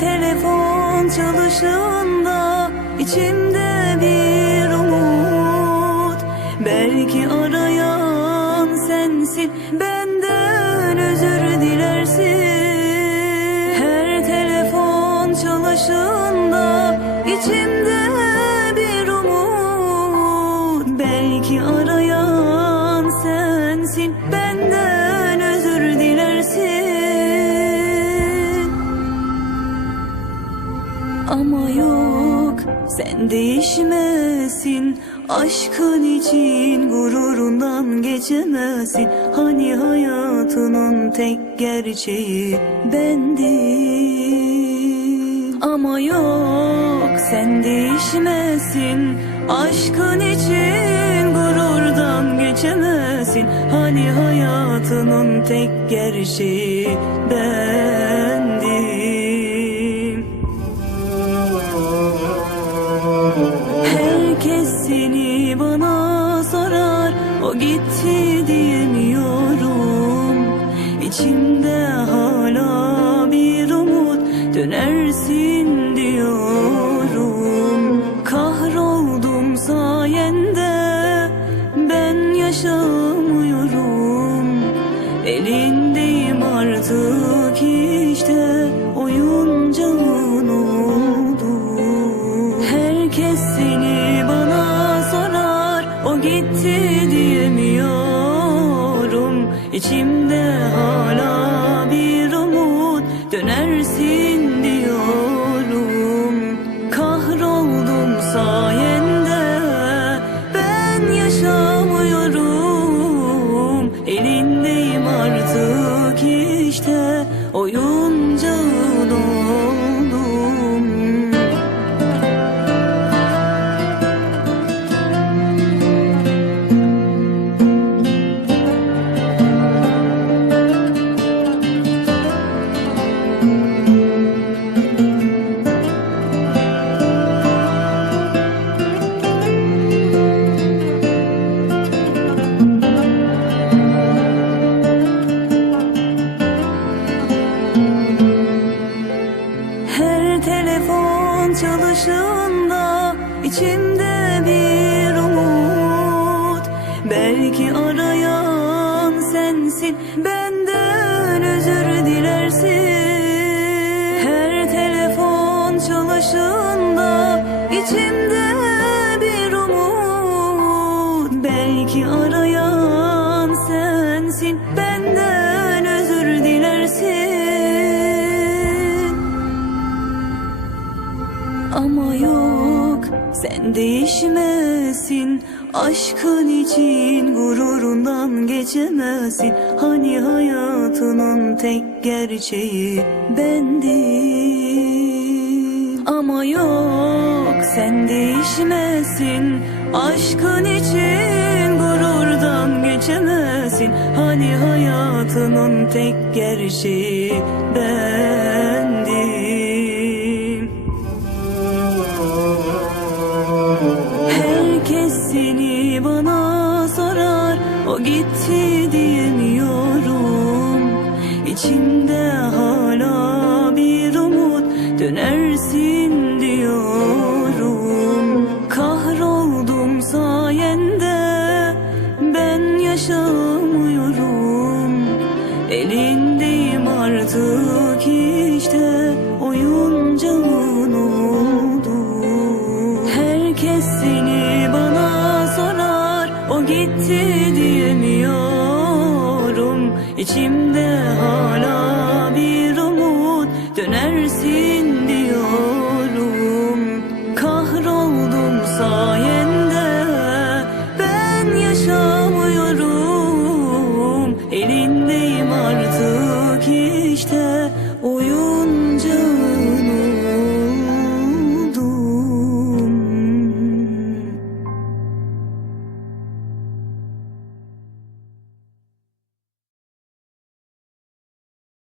telefon çalışında içimde bir umut. Belki arayan sensin, benden özür dilersin. Her telefon çalışında içimde bir umut. Belki arayan sensin, benden özür dilersin. Ama yok, sen değişmezsin. Aşkın için gururundan geçemezsin. Hani hayatının tek gerçeği bendim. Ama yok, sen değişmezsin. Aşkın için gururdan geçemezsin. Hani hayatının tek gerçeği bendim. Herkes seni bana sorar, o gitti diyemiyorum. İçimde hala bir umut, dönersin diyorum. Kahroldum sayende, ben yaşamıyorum. Elindeyim artık işte, oyuncağın oldu. Herkes seni bana sorar, o gitti diyemiyorum. İçimde hala bir umut, dönersin diyorum. Kahroldum sayende, ben yaşamıyorum. Elindeyim artık işte, oyuncağın oldum. Her telefon çalışında içimde bir umut. Belki arayan sensin, benden özür dilersin. Her telefon çalışında içimde bir umut. Belki arayan sensin, benden özür dilersin. Ama yok, sen değişmezsin. Aşkın için gururundan geçemezsin. Hani hayatının tek gerçeği bendim. Ama yok, sen değişmezsin. Aşkın için gururdan geçemezsin. Hani hayatının tek gerçeği bendim. Herkes seni bana sorar, o gitti diyemiyorum. İçimde hala bir umut, dönersin diyorum. Kahroldum sayende, ben yaşamıyorum. Elindeyim artık işte, oyuncağın oldu. Herkes seni bana sorar, o gitti diyemiyorum. İçimde hala